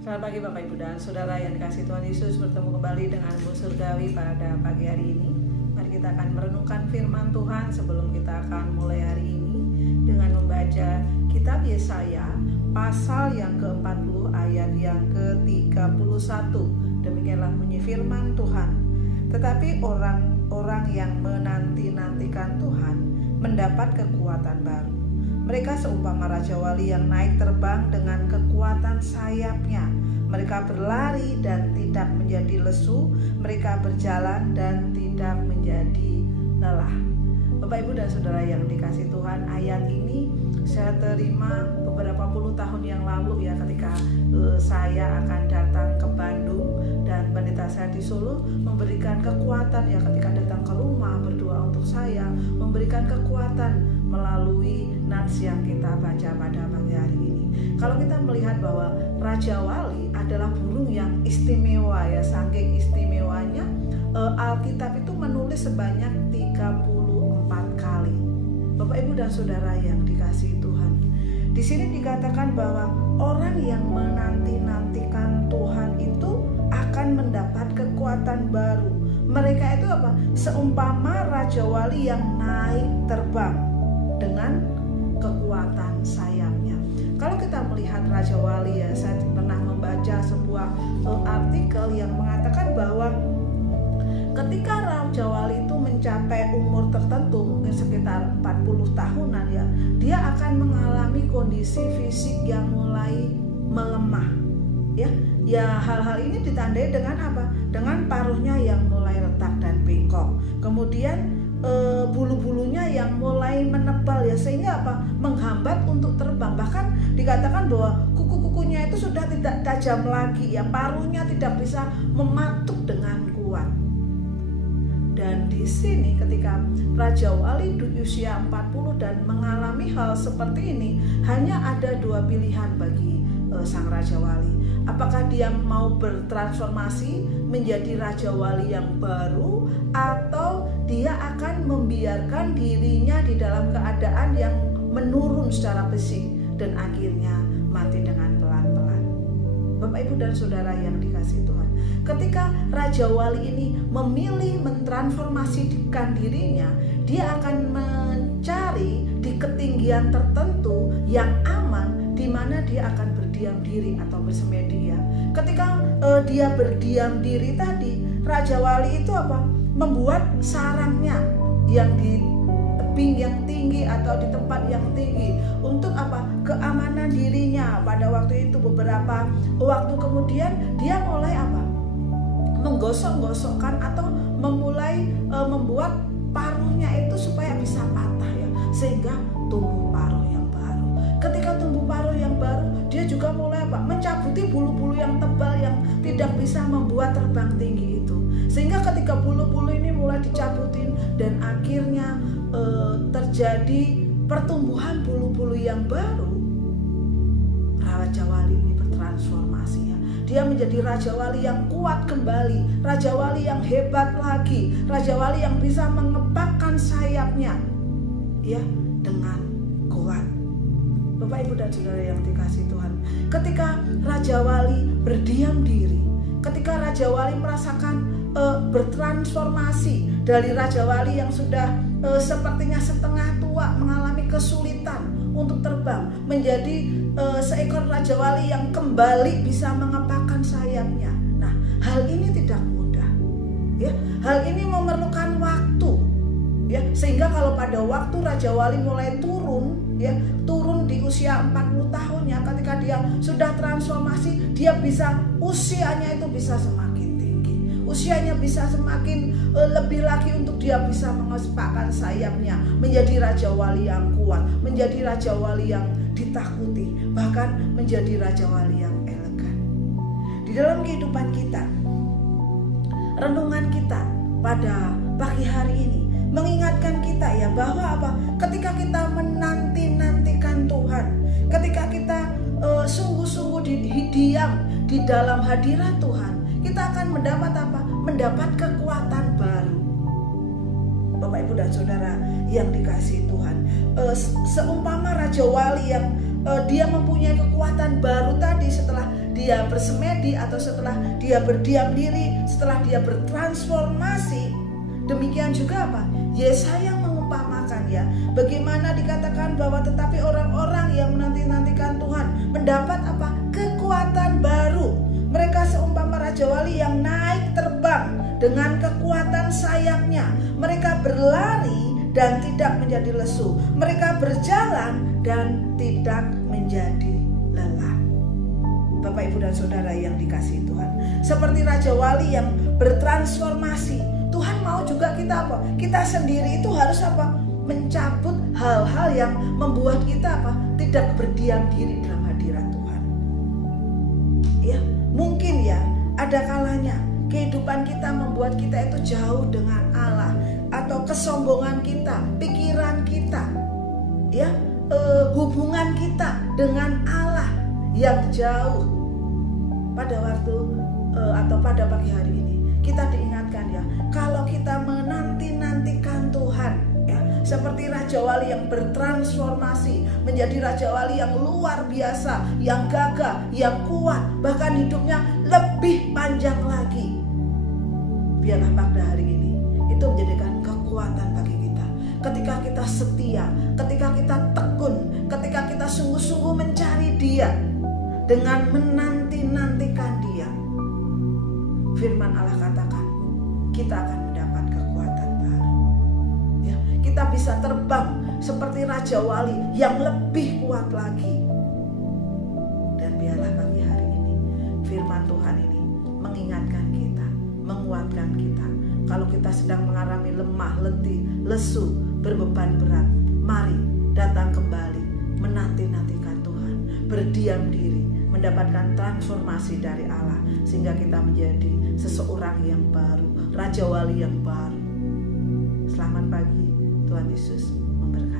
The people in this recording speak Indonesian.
Selamat pagi Bapak Ibu dan Saudara yang dikasihi Tuhan Yesus, bertemu kembali dengan Bu Surgawi pada pagi hari ini. Mari kita akan merenungkan firman Tuhan sebelum kita akan mulai hari ini dengan membaca kitab Yesaya pasal yang ke-40 ayat yang ke-31. Demikianlah bunyi firman Tuhan. Tetapi orang-orang yang menanti-nantikan Tuhan mendapat kekuatan baru. Mereka seumpama Raja Wali yang naik terbang dengan kekuatan sayapnya. Mereka berlari dan tidak menjadi lesu. Mereka berjalan dan tidak menjadi lelah. Bapak, Ibu, dan Saudara yang dikasihi Tuhan, ayat ini saya terima beberapa puluh tahun yang lalu ya, ketika saya akan datang ke Bandung dan pendeta saya di Solo memberikan kekuatan ya, ketika datang ke rumah berdoa untuk saya, memberikan kekuatan melalui nats yang kita baca pada pagi hari ini. Kalau kita melihat bahwa Raja Wali adalah burung yang istimewa ya, saking istimewanya Alkitab itu menulis sebanyak 34 kali. Bapak, Ibu, dan Saudara yang dikasihi Tuhan, di sini dikatakan bahwa orang yang menanti-nantikan Tuhan itu akan mendapat kekuatan baru. Mereka itu apa? Seumpama Raja Wali yang naik terbang dengan kekuatan sayapnya. Kalau kita melihat Raja Wali ya, saya pernah membaca sebuah artikel yang mengatakan bahwa ketika Raja Wali itu mencapai umur tertentu, mungkin sekitar 40 tahunan ya, dia akan mengalami kondisi fisik yang mulai melemah. Ya, hal-hal ini ditandai dengan apa? Dengan paruhnya yang mulai retak dan bengkok. Kemudian bulu-bulunya yang mulai menebal ya, sehingga apa? Menghambat untuk terbang. Bahkan dikatakan bahwa kuku-kukunya itu sudah tidak tajam lagi ya, paruhnya tidak bisa mematuk dengan kuat. Dan di sini ketika Raja Wali di usia 40 dan mengalami hal seperti ini, hanya ada dua pilihan bagi sang Raja Wali. Apakah dia mau bertransformasi menjadi Raja Wali yang baru, atau dia akan membiarkan dirinya di dalam keadaan yang menurun secara fisik dan akhirnya mati dengan pelan-pelan. Bapak, Ibu, dan Saudara yang dikasihi Tuhan, ketika Raja Wali ini memilih mentransformasikan dirinya, dia akan mencari di ketinggian tertentu yang aman, di mana dia akan berdiam diri atau bersemedi ya. Ketika dia berdiam diri tadi, Raja Wali itu apa? Membuat sarangnya yang di tebing yang tinggi atau di tempat yang tinggi untuk apa? Keamanan dirinya. Pada waktu itu beberapa waktu kemudian dia mulai apa? Menggosok-gosokkan atau memulai membuat paruhnya itu supaya bisa patah ya, sehingga tumbuh paruh yang baru. Ketika tumbuh paruh yang baru, dia juga mulai apa? Mencabuti bulu-bulu yang tebal yang tidak bisa membuat terbang tinggi itu. Sehingga ketika bulu-bulu ini mulai dicabutin dan akhirnya terjadi pertumbuhan bulu-bulu yang baru, Raja Wali ini bertransformasi ya. Dia menjadi Raja Wali yang kuat kembali, Raja Wali yang hebat lagi, Raja Wali yang bisa mengepakkan sayapnya ya dengan kuat. Bapak, Ibu, dan Saudara yang dikasihi Tuhan, ketika Raja Wali berdiam diri, ketika Raja Wali merasakan bertransformasi dari Raja Wali yang sudah sepertinya setengah tua, mengalami kesulitan untuk terbang, menjadi seekor Raja Wali yang kembali bisa mengepakkan sayapnya. Nah, hal ini tidak mudah ya. Hal ini memerlukan waktu ya, sehingga kalau pada waktu Raja Wali mulai turun ya, turun di usia 40 tahunnya, ketika dia sudah transformasi, dia bisa, usianya itu bisa semakin tinggi, usianya bisa semakin lebih lagi untuk dia bisa mengepakkan sayapnya, menjadi Raja Wali yang kuat, menjadi Raja Wali yang ditakuti, bahkan menjadi Raja Wali yang elegan. Di dalam kehidupan kita, renungan kita pada pagi hari ini mengingatkan kita ya, bahwa apa? Ketika kita menanti-nantikan Tuhan, ketika kita sungguh-sungguh diam di dalam hadirat Tuhan, kita akan mendapat apa? Mendapat kekuatan baru. Bapak, Ibu, dan Saudara yang dikasihi Tuhan, seumpama Raja Wali yang dia mempunyai kekuatan baru tadi setelah dia bersemedi atau setelah dia berdiam diri, setelah dia bertransformasi. Demikian juga apa? Yesaya mengumpamakan ya, bagaimana dikatakan bahwa tetapi orang-orang yang menanti-nantikan Tuhan mendapat apa? Kekuatan baru. Mereka seumpama raja wali yang naik terbang dengan kekuatan sayapnya. Mereka berlari dan tidak menjadi lesu. Mereka berjalan dan tidak menjadi lelah. Bapak, Ibu, dan Saudara yang dikasihi Tuhan, seperti raja wali yang bertransformasi, Tuhan mau juga kita apa? Kita sendiri itu harus apa? Mencabut hal-hal yang membuat kita apa? Tidak berdiam diri dalam hadirat Tuhan. Ya, mungkin ya ada kalanya kehidupan kita membuat kita itu jauh dengan Allah, atau kesombongan kita, pikiran kita, ya, hubungan kita dengan Allah yang jauh. Pada waktu atau pada pagi hari ini kita diingatkan ya, kalau kita menanti-nantikan Tuhan ya, seperti raja wali yang bertransformasi menjadi raja wali yang luar biasa, yang gagah, yang kuat, bahkan hidupnya lebih panjang lagi. Biarlah pada hari ini itu menjadikan kekuatan bagi kita. Ketika kita setia, ketika kita tekun, ketika kita sungguh-sungguh mencari Dia dengan menanti-nantikan Dia. Firman Allah katakan, kita akan mendapat kekuatan baru. Ya, kita bisa terbang seperti raja wali yang lebih kuat lagi. Dan biarlah pagi hari ini firman Tuhan ini mengingatkan kita, menguatkan kita. Kalau kita sedang mengalami lemah, letih, lesu, berbeban berat, mari datang kembali menanti-nantikan Tuhan, berdiam diri, mendapatkan transformasi dari Allah, sehingga kita menjadi seseorang yang baru, raja wali yang baru. Selamat pagi, Tuhan Yesus memberkati.